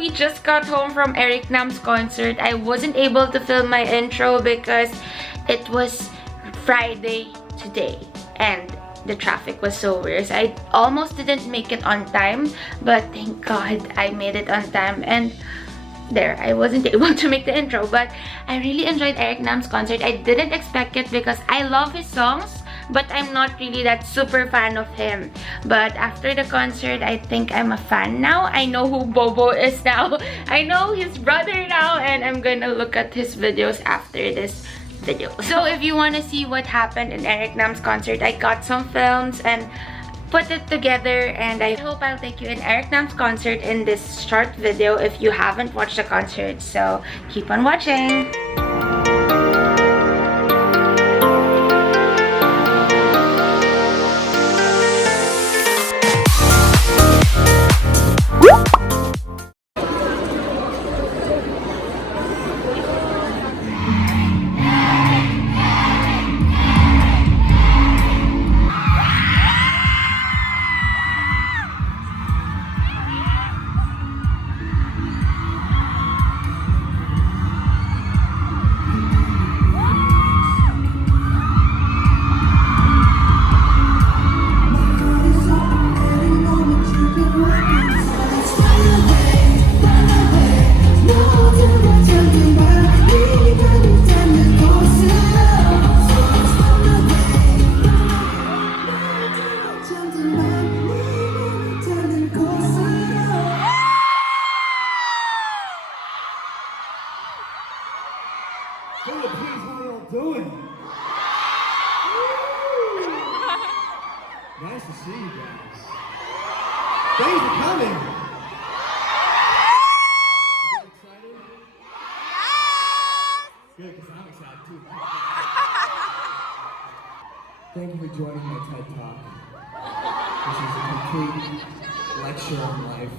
we just got home from Eric Nam's concert. I wasn't able to film my intro because it was Friday today and the traffic was so weird. So I almost didn't make it on time, but thank God I made it on time. And there, I wasn't able to make the intro, but I really enjoyed Eric Nam's concert. I didn't expect it because I love his songs, but I'm not really that super fan of him. But after the concert, I think I'm a fan now. I know who Bobo is now. I know his brother now, and I'm gonna look at his videos after this video. So if you want to see what happened in Eric Nam's concert, I got some films and put it together, and I hope I'll take you in Eric Nam's concert in this short video if you haven't watched the concert. So keep on watching. Nice to see you guys. Thanks for coming. You guys excited? Good, because I'm excited too. Thank you for joining my TED Talk. This is a complete lecture on life.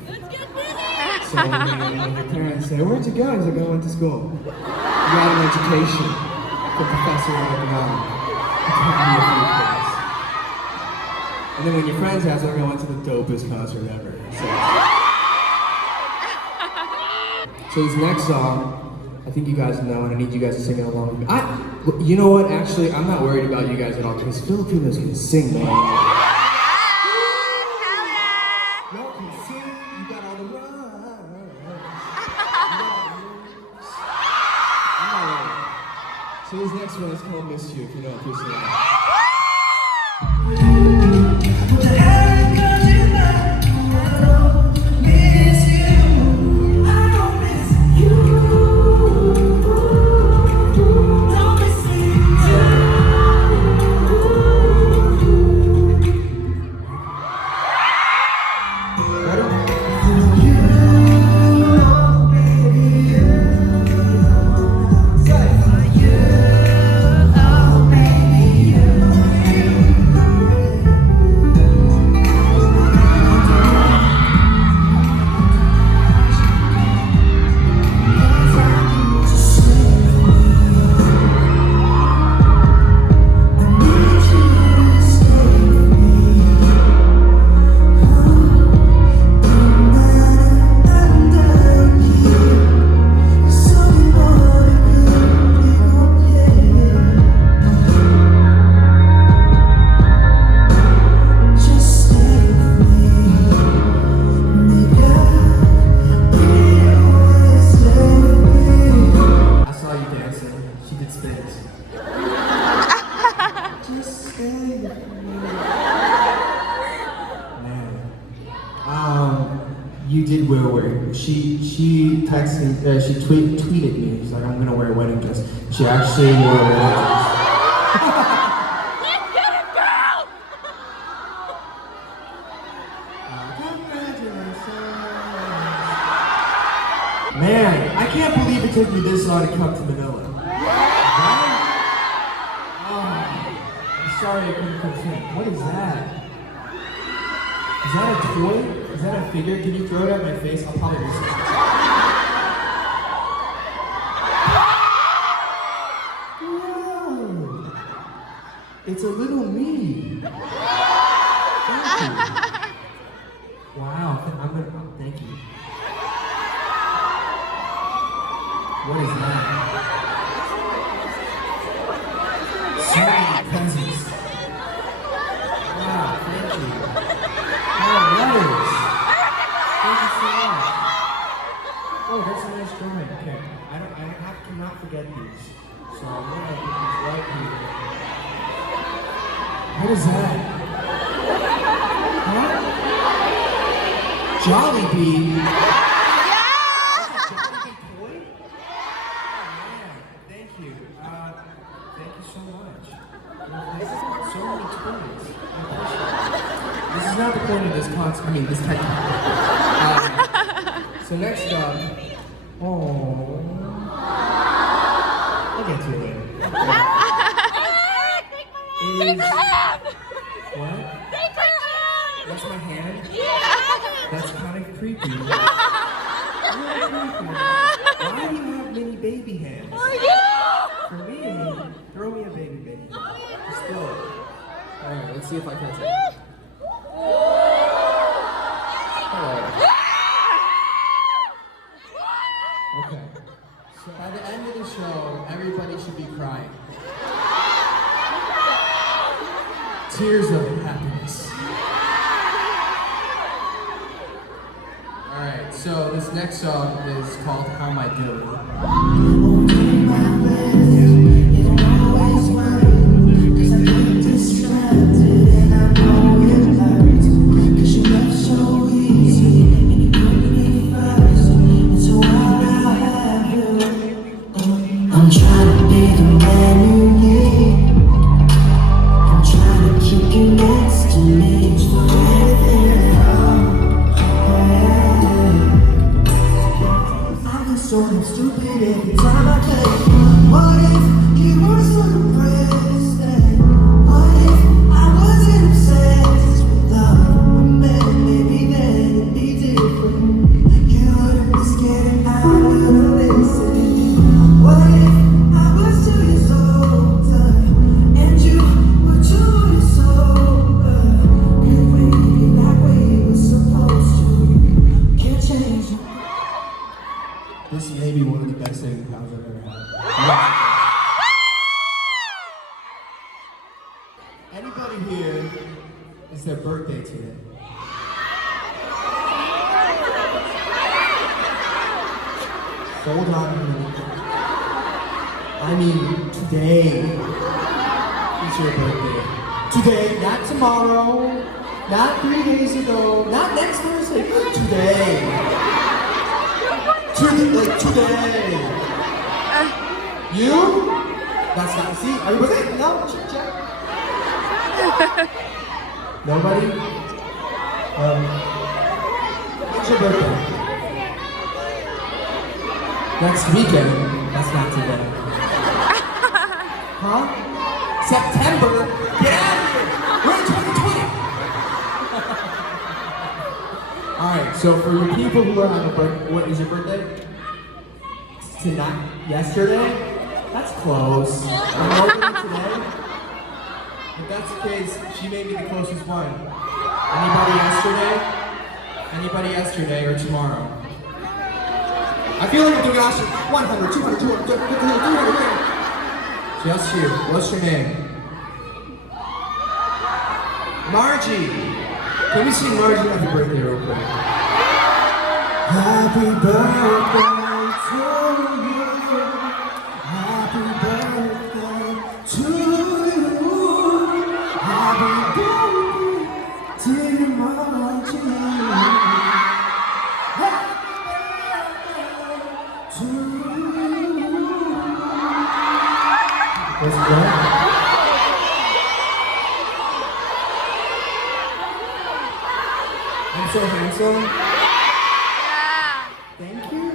So when your parents say, "Where'd you go?" He's like, "I went to school." You got an education from Professor Economics. And then when your friends ask, like, I went to the dopest concert ever. So this next song, I think you guys know, and I need you guys to sing it along with me. You know what? Actually, I'm not worried about you guys at all because Filipinos can sing, man. Y'all can sing. You got all the So this next one is called "Miss You," if you know it, please sing it. You did wear a wedding. She texted, she tweeted me. She's like, "I'm gonna wear a wedding dress." She actually wore a wedding dress. Let's get it, girl! Man, I can't believe it took me this long to come to Manila. I'm sorry I couldn't come soon. What is that? Is that a toy? Is that a figure? Can you throw it at my face? I'll probably miss it. Whoa! It's a little me. Thank you. Wow, thank you. What is that? So many presents. Wow, thank you. Oh, letters. Thank you so much. Oh, that's a nice drawing. Okay, I cannot forget these. So I'm gonna put these right here. What is that? Huh? Jollibee. Yeah! Jollibee toy? Oh man, thank you. Thank you so much. So many toys. This is not the point of this concert. I mean, this type of. So next up. Oh. I'll get to it later. What? That's my hand? Yeah! That's kind of creepy. Why do you have many baby hands? For me, throw me a baby hand. Just throw it. Alright, let's see if I catch it. Okay. So by the end of the show, everybody should be crying. Tears of happiness. Alright, so this next song is called How Am I Doing? I'm trying to be the man you need. I'm trying to keep you next to me. I get so damn stupid every time I play. What if you were so depressed? What if I wasn't obsessed with love? But maybe then it'd be different. You wouldn't be scared, I wouldn't listen. What if I was 2 years older and you were 2 years sober? Could we be like we were supposed to? Can't change it. This may be one of the best saving powers I've ever had. Anybody here, it's their birthday today? Hold on a minute. I mean, today is your birthday. Today, not tomorrow, not 3 days ago, not next Thursday, today. Like today. You? That's not, see, everybody, no, check. Nobody? What's your birthday? Next weekend? That's not today. Huh? September? Get out of here! We're in 2020! Alright, so for your people who are having a birthday, what is your birthday? Tonight? Yesterday? That's close. I'm opening today. If that's the case, she may be the closest one. Anybody yesterday? Anybody yesterday or tomorrow? I feel like we're doing awesome. 100, 200, 200, 300. Just you. What's your name? Margie. Can we sing Margie happy birthday real quick? Happy birthday to you. Happy birthday to you. Happy birthday to Margie. Happy birthday to you. What's that? I'm so handsome. Thank you.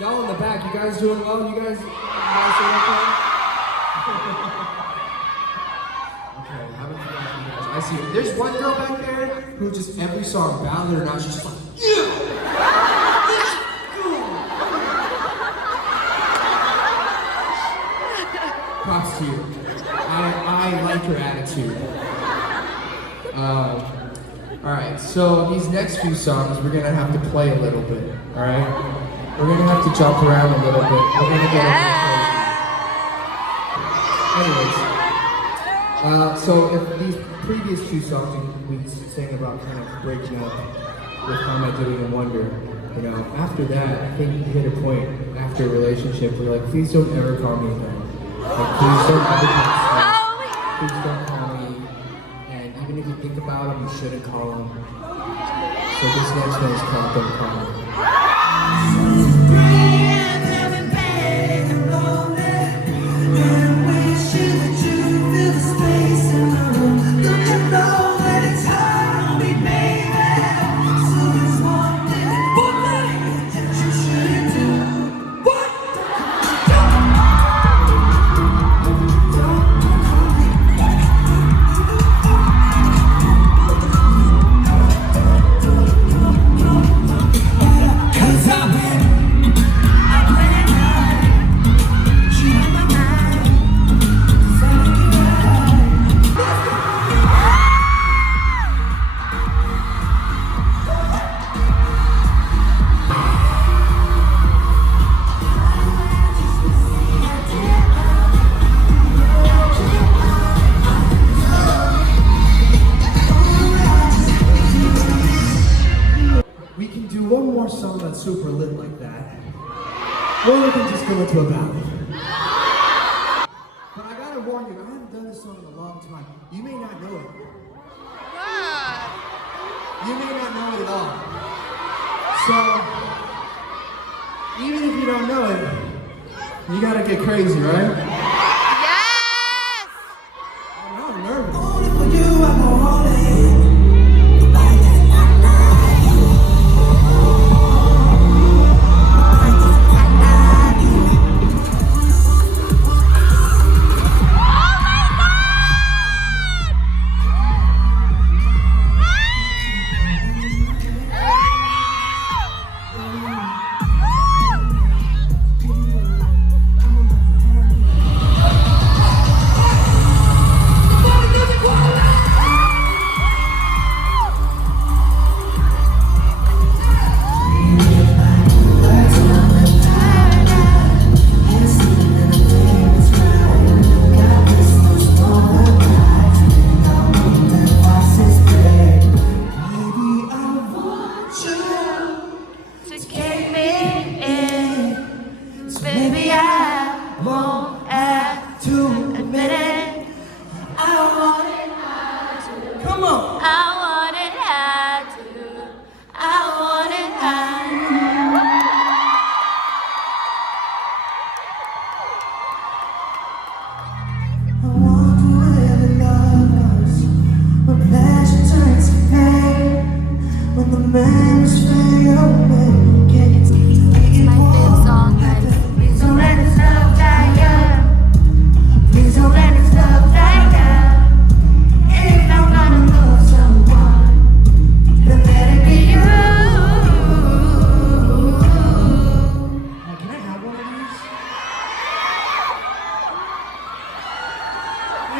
Y'all in the back, you guys doing well? You guys doing okay? Okay, haven't forgotten you guys. I see it. There's one girl back there who just every song, ballad or not, she's just like, yeah! Props to you. I like your attitude. Alright, so these next few songs we're gonna have to play a little bit, alright? We're gonna have to jump around a little bit. We're gonna get a little crazy. Anyways, so if these previous two songs we sang about kind of breaking up with How Am I Doing in Wonder, you know, after that, I think we hit a point after a relationship where like, please don't ever call me again. Like, please don't ever text me. Please don't call me. And even if you think about him, you shouldn't call him. So this next one is called Don't Call Me. Song that's super lit like that, or we can just go into a ballad. But I gotta warn you, I haven't done this song in a long time. You may not know it. You may not know it at all. So, even if you don't know it, you gotta get crazy, right? Yes! Oh, I'm nervous. Only for you, I'm all in.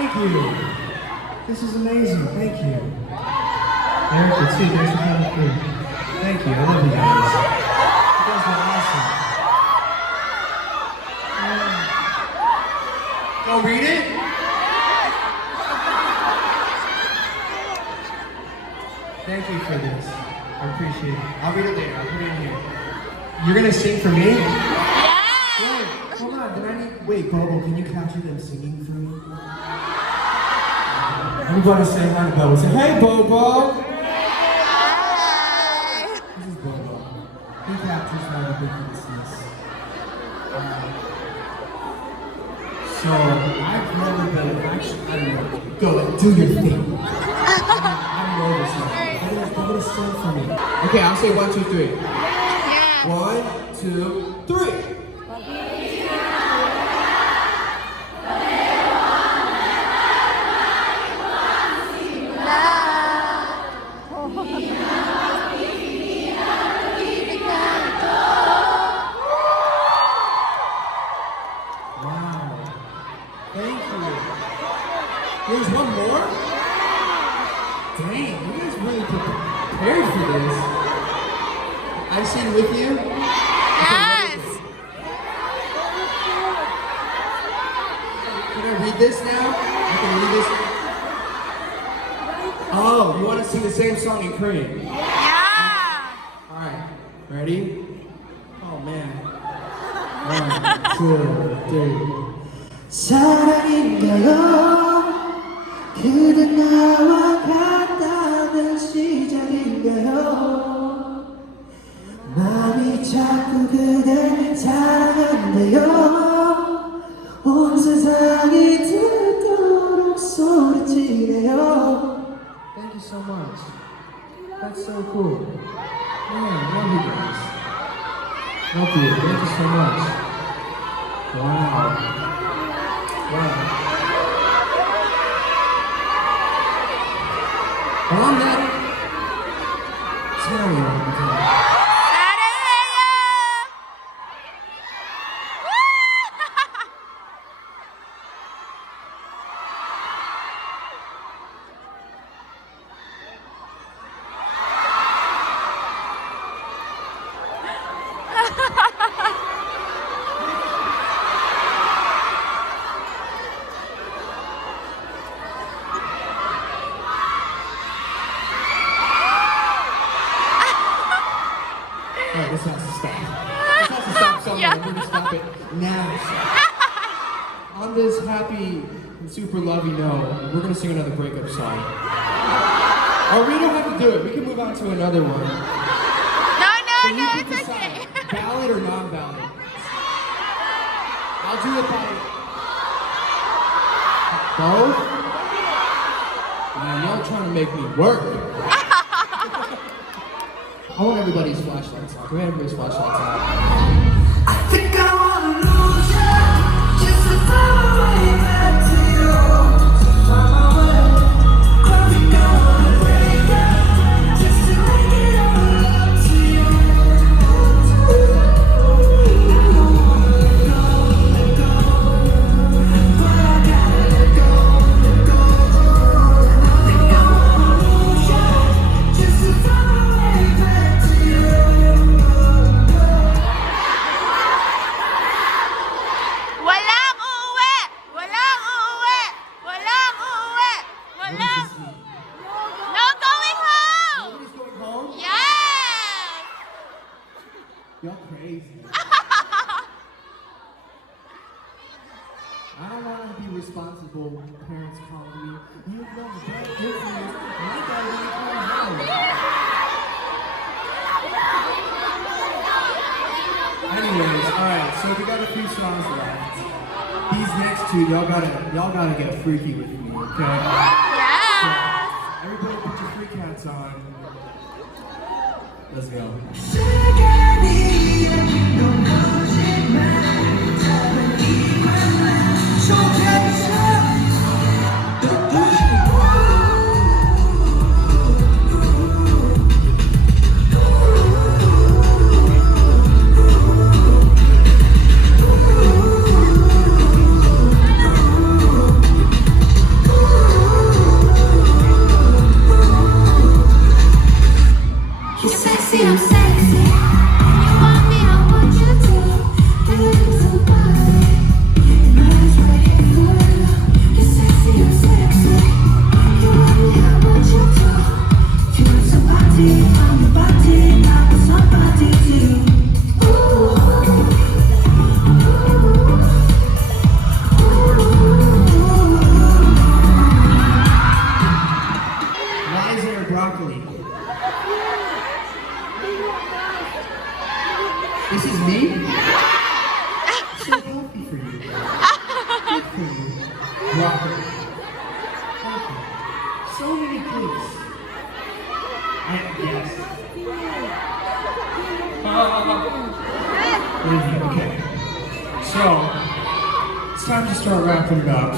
Thank you. This is amazing. Thank you. Eric, thanks for coming through. Thank you. I love you guys. You guys are awesome. Go read it? Thank you for this. I appreciate it. I'll read it later. I'll put it in here. You're gonna sing for me? Yes! Wait, hold on. Did I need... Wait, Bobo, can you capture them singing for me? Everybody say hi to Bobo. Say, hey, Bobo! Hi! This is Bobo. He captures my ridiculousness. So, I've never been... Actually, I don't know. Go, do your thing. I'm nervous now. I'm gonna sing for me. Okay, I'll say 1, 2, 3. Yes! 1, 2, 3. There's one more? Dang, you guys really prepared for this. I sing with you? Yes! Can I read this now? I can read this. Oh, you want to sing the same song in Korean? Yeah! Alright, ready? Oh man. 1, 2, 3. 사랑인가요? 그대 나와 같다는 시작인가요? 마음이 자꾸 그댈 사랑한대요. 온 세상이 듣도록 소리치네요. Thank you so much. That's so cool. Man, I love you guys. Love you. Thank you so much. Wow. Wow. Well, on that, sorry, 사랑해요! Alright, this has to stop. This has to stop somewhere. Yeah. I'm going to stop it now. On this happy and super lovey note, we're going to sing another breakup song. Or we don't have to do it. We can move on to another one. No, So you can it's decide, okay. ballad or non-ballad. I'll do it by both. Man, y'all trying to make me work. I want everybody's flashlights on. Go ahead, everybody's flashlights on. I think I wanna lose you, just to find my way back to you. Find my way. I think I wanna break down, just to make it all up to you. I don't wanna let go, but I gotta let go. I think I wanna lose you, just to find my way back to you. Walang uuwi! Walang uuwi! Walang uuwi! What Walang! does this mean? No going home! Nobody's going home? Yes! Y'all crazy. I don't want to be responsible when parents calling me, you know, that's good for you, and I gotta leave home. Anyways, alright, so we got a few songs left. These next two, y'all gotta get freaky with me, okay? Yes! Everybody put your freak hats on. Let's go. You're sexy, I'm sexy. You want me, I want you to. Give it to somebody. My eyes right here for you. You're sexy, I'm sexy. You want me, I want you to. You want somebody, I'm your body. I want somebody too. Why is there broccoli? This is me? So healthy for you. Good for you. Broccoli. Healthy. So many things. Yes. Okay. So, it's time to start wrapping it up.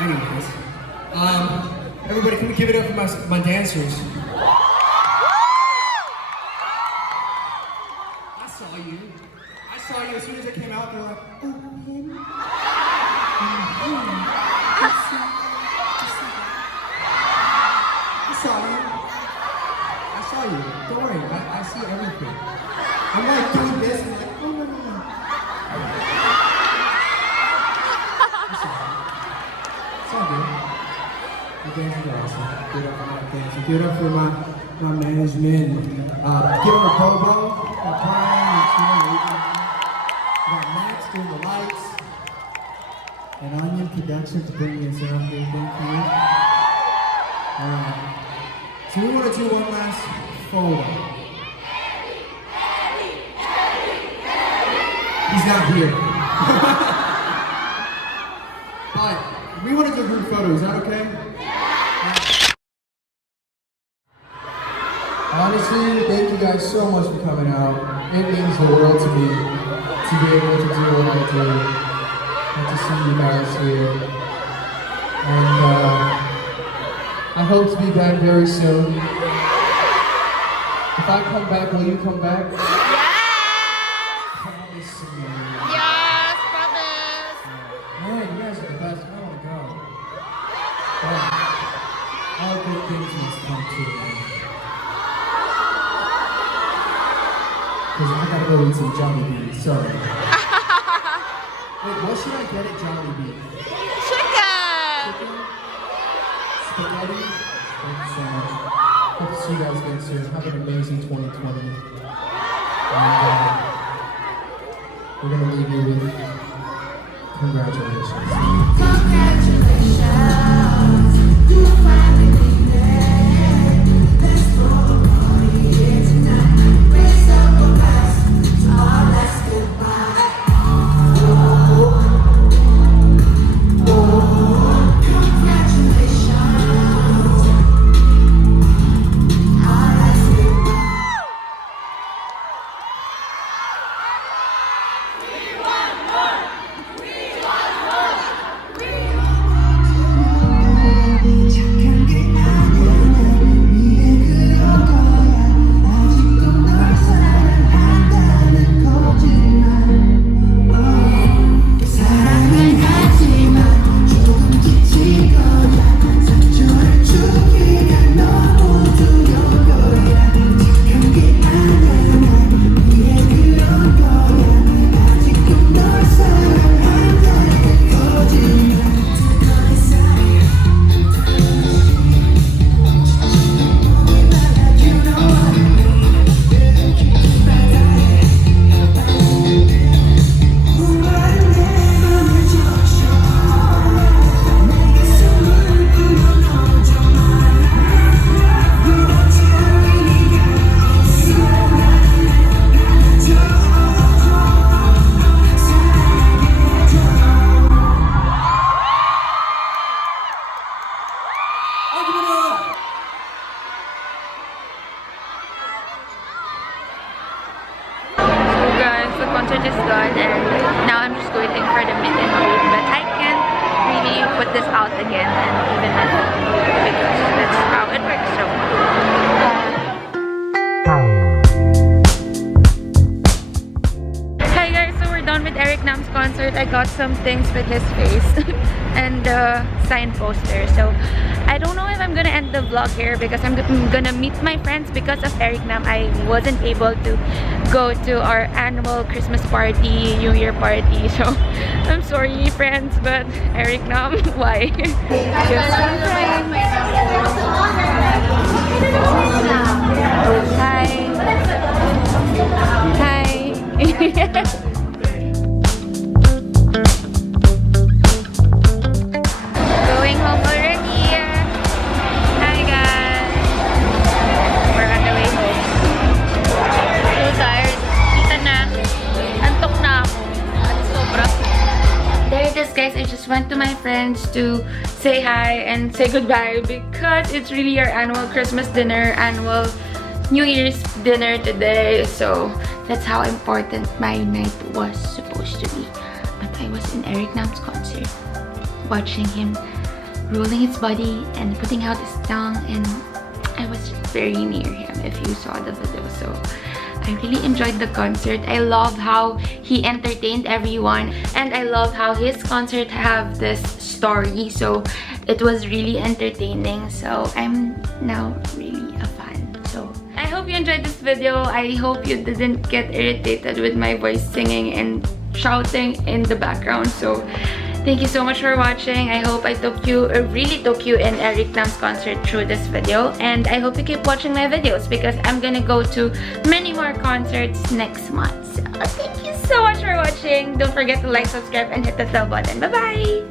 Anyways, everybody, can we give it up for my dancers? I saw you. I I saw you as soon as it came out. They're like, oh, him? I saw you. I saw you. Don't worry. I see everything. I'm like doing this and like, oh, no. It's all good. You guys are awesome. Give it up for my fans. Give it up for my management. Give it up for Bobo, Brian, we got Max doing the lights, and Onion Productions bringing us up here. Thank you. Alright. So we want to do one last photo. He's not here. But we want to do a group photo. Is that okay? Honestly, thank you guys so much for coming out. It means the world to me to be able to do what I do and to see you guys here. And I hope to be back very soon. If I come back, will you come back? Yes! Promise me. Yes, promise! Man, you guys are the best. I want to go. But all good things must come true, man. Because I gotta go eat some Jollibee beans, sorry. Wait, what should I get at Jollibee? Chicken! Chicken? Spaghetti? Thank you so much. Hope to see you guys again soon. Have an amazing 2020. And we're gonna leave you with congratulations. Congratulations, you finally made it. Let's throw a party here tonight. Raise up a glass, our last goodbye. Congratulations, our last goodbye. 착한 게 아니야. 이게 그런 거야. 아직도 널 사랑한다는 거지만 사랑은 하지만 조금 지칠 거야. 상처를 주기가 너무 두려울 거야. 착한 게 아니야. 이게 그런 거야. 아직도 널 사랑한다는 거지만 Guys, the concert is done and now I'm just waiting for the meet and greet, but I can't really put this out again and even message because that's how it works. So hi guys, so we're done with Eric Nam's concert. I got some things with his face and signed poster. So I don't know if I'm gonna end the vlog here because I'm gonna meet my friends. Because of Eric Nam, I wasn't able to go to our annual Christmas party, New Year party. So I'm sorry friends, but Eric Nam, why? Just some friends. Hi. Hi. Going home already. Hi guys. We're on the way home. So tired. Kita na. Antok na ako. At sobra. There it is guys. I just went to my friends to say hi and say goodbye because it's really our annual Christmas dinner, annual New Year's dinner today. So that's how important my night was supposed to be. But I was in Eric Nam's concert, watching him rolling his body and putting out his tongue, and I was very near him if you saw the video. So I really enjoyed the concert. I love how he entertained everyone, and I love how his concert have this story, so it was really entertaining. So I'm now really a fan. So I hope you enjoyed this video. I hope you didn't get irritated with my voice singing and shouting in the background. So thank you so much for watching. I hope I really took you in Eric Nam's concert through this video. And I hope you keep watching my videos because I'm gonna go to many more concerts next month. So thank you so much for watching. Don't forget to like, subscribe, and hit the bell button. Bye-bye!